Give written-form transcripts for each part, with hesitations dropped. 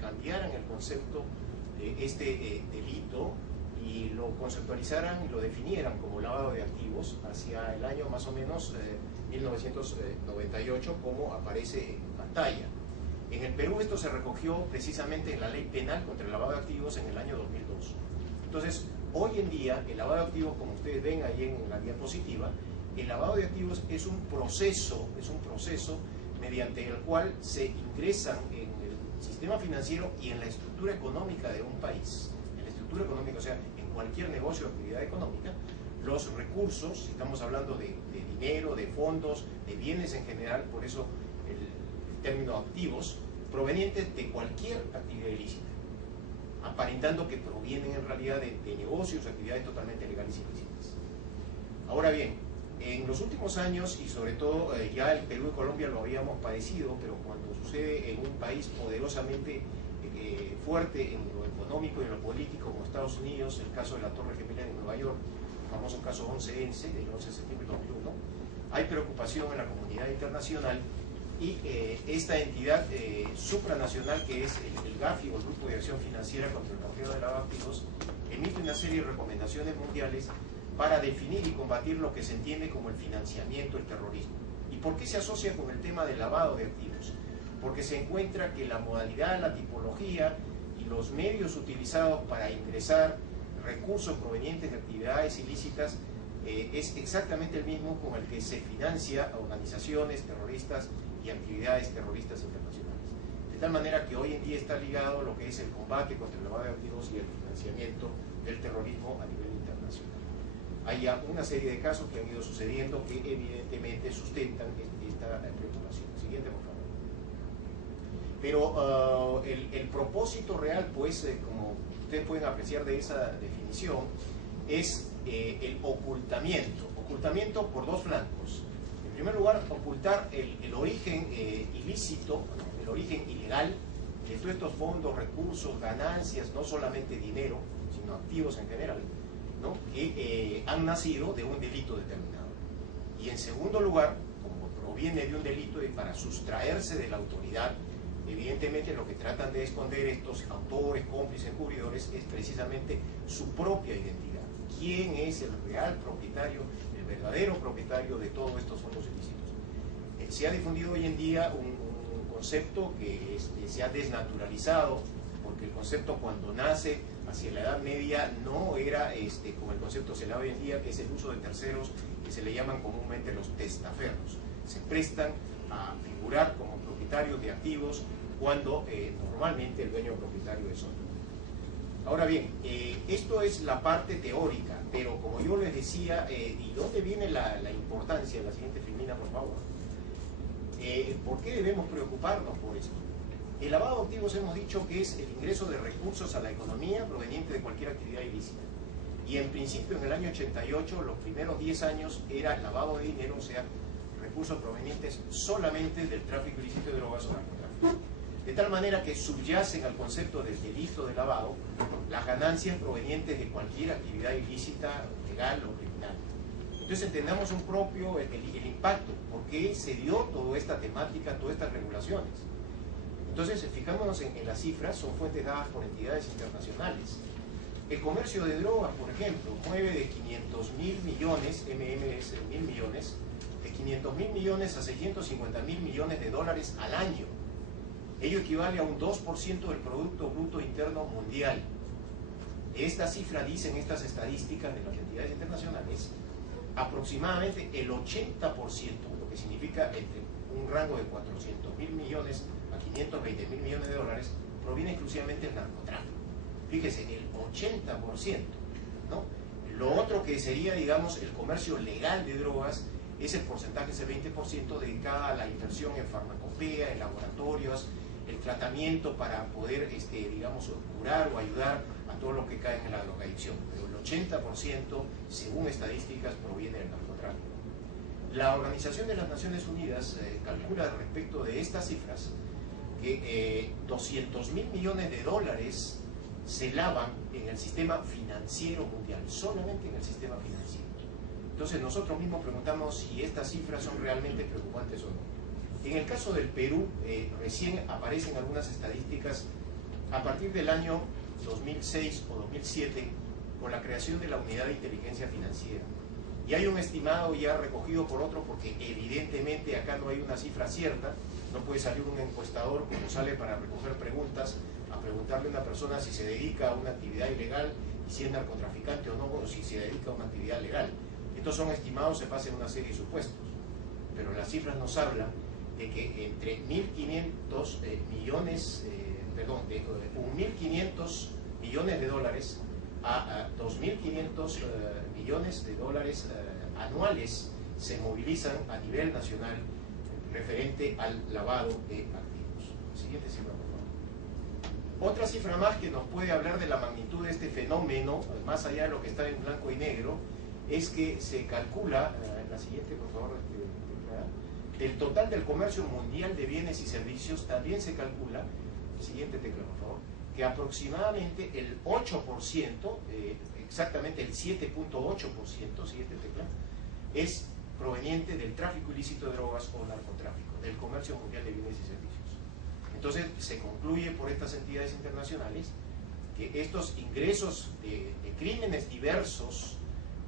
cambiaran el concepto de este delito y lo conceptualizaran y lo definieran como lavado de activos hacia el año más o menos 1998, como aparece en pantalla. En el Perú esto se recogió precisamente en la ley penal contra el lavado de activos en el año 2002. Entonces, hoy en día, el lavado de activos, como ustedes ven ahí en la diapositiva, el lavado de activos es un proceso mediante el cual se ingresan en el sistema financiero y en la estructura económica de un país, en la estructura económica, o sea, en cualquier negocio o actividad económica, los recursos, si estamos hablando de dinero, de fondos, de bienes en general, por eso el término activos, provenientes de cualquier actividad ilícita, aparentando que provienen en realidad de negocios o actividades totalmente legales y ilícitas. Ahora bien, en los últimos años, y sobre todo ya el Perú y Colombia lo habíamos padecido, pero cuando sucede en un país poderosamente fuerte en lo económico y en lo político, como Estados Unidos, el caso de la Torre Gemela en Nueva York, el famoso caso 11-11, del 11 de septiembre de 2001, hay preocupación en la comunidad internacional y esta entidad supranacional que es el GAFI, o el Grupo de Acción Financiera contra el Blanqueo de Lavado de Activos, emite una serie de recomendaciones mundiales para definir y combatir lo que se entiende como el financiamiento del terrorismo. ¿Y por qué se asocia con el tema del lavado de activos? Porque se encuentra que la modalidad, la tipología y los medios utilizados para ingresar recursos provenientes de actividades ilícitas es exactamente el mismo con el que se financia a organizaciones terroristas y actividades terroristas internacionales. De tal manera que hoy en día está ligado lo que es el combate contra el lavado de activos y el financiamiento del terrorismo a nivel internacional. Hay ya una serie de casos que han ido sucediendo que evidentemente sustentan esta preocupación. Siguiente, por favor. Pero el propósito real, pues, como ustedes pueden apreciar de esa definición, es el ocultamiento. Ocultamiento por dos flancos. En primer lugar, ocultar el origen ilícito, el origen ilegal de todos estos fondos, recursos, ganancias, no solamente dinero, sino activos en general, ¿no?, que han nacido de un delito determinado. Y en segundo lugar, como proviene de un delito y para sustraerse de la autoridad, evidentemente lo que tratan de esconder estos autores, cómplices, encubridores, es precisamente su propia identidad. ¿Quién es el real propietario, el verdadero propietario de todos estos fondos ilícitos? Se ha difundido hoy en día un concepto que se ha desnaturalizado, porque el concepto cuando nace hacia la Edad Media no era como el concepto se le da hoy en día, que es el uso de terceros, que se le llaman comúnmente los testaferros. Se prestan a figurar como propietarios de activos cuando normalmente el dueño propietario es otro. Ahora bien, esto es la parte teórica, pero como yo les decía, ¿y dónde viene la importancia? La siguiente filmina, por favor. ¿Por qué debemos preocuparnos por esto? El lavado de activos hemos dicho que es el ingreso de recursos a la economía proveniente de cualquier actividad ilícita. Y en principio en el año 88, los primeros 10 años era lavado de dinero, o sea, recursos provenientes solamente del tráfico ilícito de drogas o narcotráfico. De tal manera que subyacen al concepto del delito de lavado las ganancias provenientes de cualquier actividad ilícita, legal o criminal. Entonces entendamos un propio el impacto, por qué se dio toda esta temática, todas estas regulaciones. Entonces, fijándonos en las cifras, son fuentes dadas por entidades internacionales. El comercio de drogas, por ejemplo, mueve de 500.000 millones, MMS 1.000 millones, de 500.000 millones a 650.000 millones de dólares al año. Ello equivale a un 2% del Producto Bruto Interno Mundial. Esta cifra, dicen estas estadísticas de las entidades internacionales, aproximadamente el 80%, lo que significa entre un rango de 400.000 millones a 520.000 millones de dólares, proviene exclusivamente del narcotráfico. Fíjese, el 80%, ¿no? Lo otro que sería, digamos, el comercio legal de drogas es el porcentaje, ese 20% dedicado a la inversión en farmacopea, en laboratorios, el tratamiento para poder, digamos, curar o ayudar a todos los que caen en la drogadicción. Pero el 80%, según estadísticas, proviene del narcotráfico. La Organización de las Naciones Unidas calcula respecto de estas cifras que 200.000 millones de dólares se lavan en el sistema financiero mundial, solamente en el sistema financiero. Entonces nosotros mismos preguntamos si estas cifras son realmente preocupantes o no. En el caso del Perú, recién aparecen algunas estadísticas a partir del año 2006 o 2007, con la creación de la Unidad de Inteligencia Financiera. Y hay un estimado ya recogido por otro, porque evidentemente acá no hay una cifra cierta, no puede salir un encuestador como sale para recoger preguntas, a preguntarle a una persona si se dedica a una actividad ilegal y si es narcotraficante o no, o si se dedica a una actividad legal. Estos son estimados en base a una serie de supuestos, pero las cifras nos hablan de que entre 1.500 millones, de 1.500 millones de dólares a 2.500 millones de dólares anuales se movilizan a nivel nacional referente al lavado de activos. Siguiente cifra, por favor. Otra cifra más que nos puede hablar de la magnitud de este fenómeno, más allá de lo que está en blanco y negro, es que se calcula, la siguiente, por favor, del total del comercio mundial de bienes y servicios, también se calcula, siguiente tecla, por favor, que aproximadamente el 8%, exactamente el 7.8%, siguiente tecla, es proveniente del tráfico ilícito de drogas o narcotráfico, del comercio mundial de bienes y servicios. Entonces se concluye por estas entidades internacionales que estos ingresos de crímenes diversos,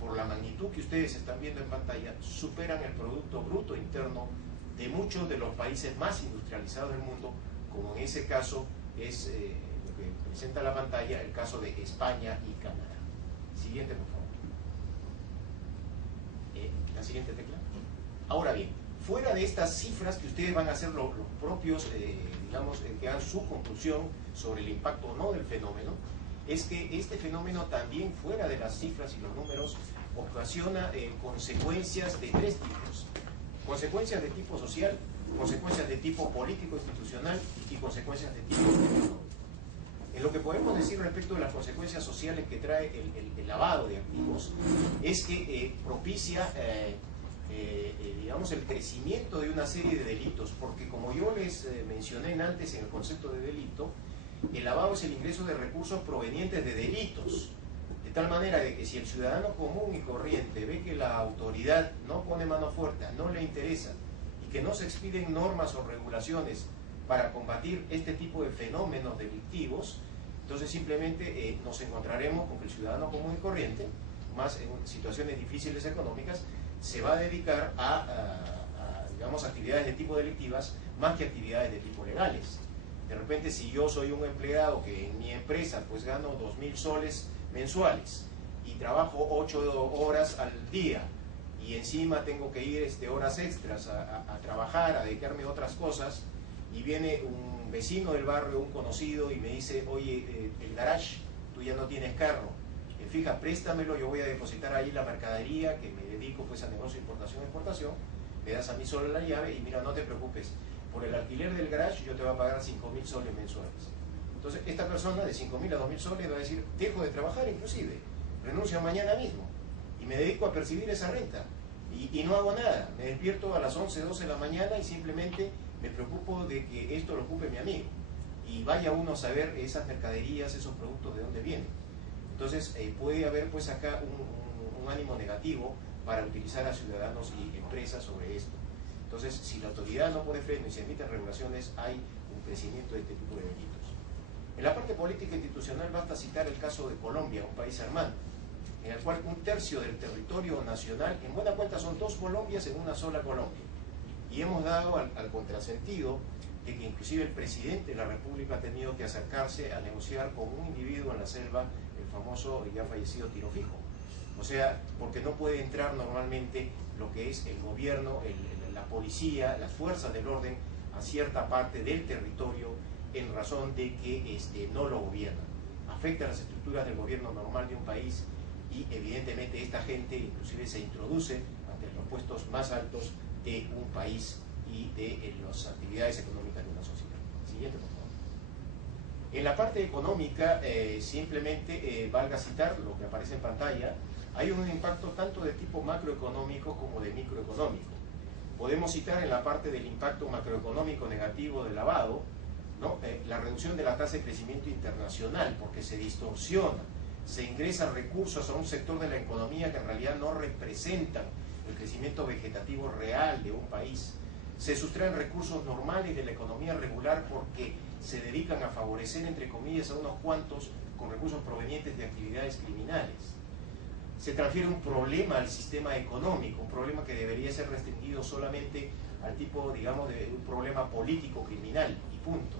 por la magnitud que ustedes están viendo en pantalla, superan el Producto Bruto Interno de muchos de los países más industrializados del mundo, como en ese caso es lo que presenta la pantalla, el caso de España y Canadá. Siguiente, por favor. La siguiente tecla. Ahora bien, fuera de estas cifras que ustedes van a hacer los propios, digamos, que hagan su conclusión sobre el impacto o no del fenómeno, es que este fenómeno también, fuera de las cifras y los números, ocasiona consecuencias de tres tipos. Consecuencias de tipo social, consecuencias de tipo político institucional y consecuencias de tipo económico. En lo que podemos decir respecto de las consecuencias sociales que trae el lavado de activos, es que propicia, digamos, el crecimiento de una serie de delitos, porque como yo les mencioné antes en el concepto de delito, el lavado es el ingreso de recursos provenientes de delitos, de tal manera de que si el ciudadano común y corriente ve que la autoridad no pone mano fuerte, no le interesa, y que no se expiden normas o regulaciones para combatir este tipo de fenómenos delictivos, entonces simplemente nos encontraremos con que el ciudadano común y corriente, más en situaciones difíciles económicas, se va a dedicar digamos, actividades de tipo delictivas más que actividades de tipo legales. De repente, si yo soy un empleado que en mi empresa pues gano 2.000 soles mensuales y trabajo 8 horas al día y encima tengo que ir horas extras a trabajar, a dedicarme a otras cosas, y viene un vecino del barrio, un conocido, y me dice, oye, el garage, tú ya no tienes carro, fija, préstamelo, yo voy a depositar ahí la mercadería, que me dedico pues a negocio de importación-exportación, le das a mí solo la llave y mira, no te preocupes, por el alquiler del garage yo te voy a pagar 5.000 soles mensuales. Entonces esta persona de 5.000 a 2.000 soles va a decir, dejo de trabajar inclusive, renuncio mañana mismo y me dedico a percibir esa renta y no hago nada, me despierto a las 11, 12 de la mañana y simplemente me preocupo de que esto lo ocupe mi amigo y vaya uno a saber esas mercaderías, esos productos de dónde vienen. Entonces puede haber pues acá un ánimo negativo para utilizar a ciudadanos y empresas sobre esto. Entonces, si la autoridad no pone freno y se emiten regulaciones, hay un crecimiento de este tipo de delitos. En la parte política institucional basta citar el caso de Colombia, un país hermano, en el cual 1/3 del territorio nacional, en buena cuenta son 2 Colombias en una sola Colombia. Y hemos dado al contrasentido de que inclusive el presidente de la República ha tenido que acercarse a negociar con un individuo en la selva, el famoso y ya fallecido Tiro Fijo. O sea, porque no puede entrar normalmente lo que es el gobierno, la policía, las fuerzas del orden a cierta parte del territorio en razón de que no lo gobiernan. Afecta las estructuras del gobierno normal de un país y evidentemente esta gente inclusive se introduce ante los puestos más altos de un país y de las actividades económicas de una sociedad. Siguiente, por favor. En la parte económica, simplemente valga citar lo que aparece en pantalla, hay un impacto tanto de tipo macroeconómico como de microeconómico. Podemos citar en la parte del impacto macroeconómico negativo del lavado, ¿no? La reducción de la tasa de crecimiento internacional, porque se distorsiona, se ingresan recursos a un sector de la economía que en realidad no representan el crecimiento vegetativo real de un país. Se sustraen recursos normales de la economía regular porque se dedican a favorecer, entre comillas, a unos cuantos con recursos provenientes de actividades criminales. Se transfiere un problema al sistema económico, un problema que debería ser restringido solamente al tipo, digamos, de un problema político criminal y punto.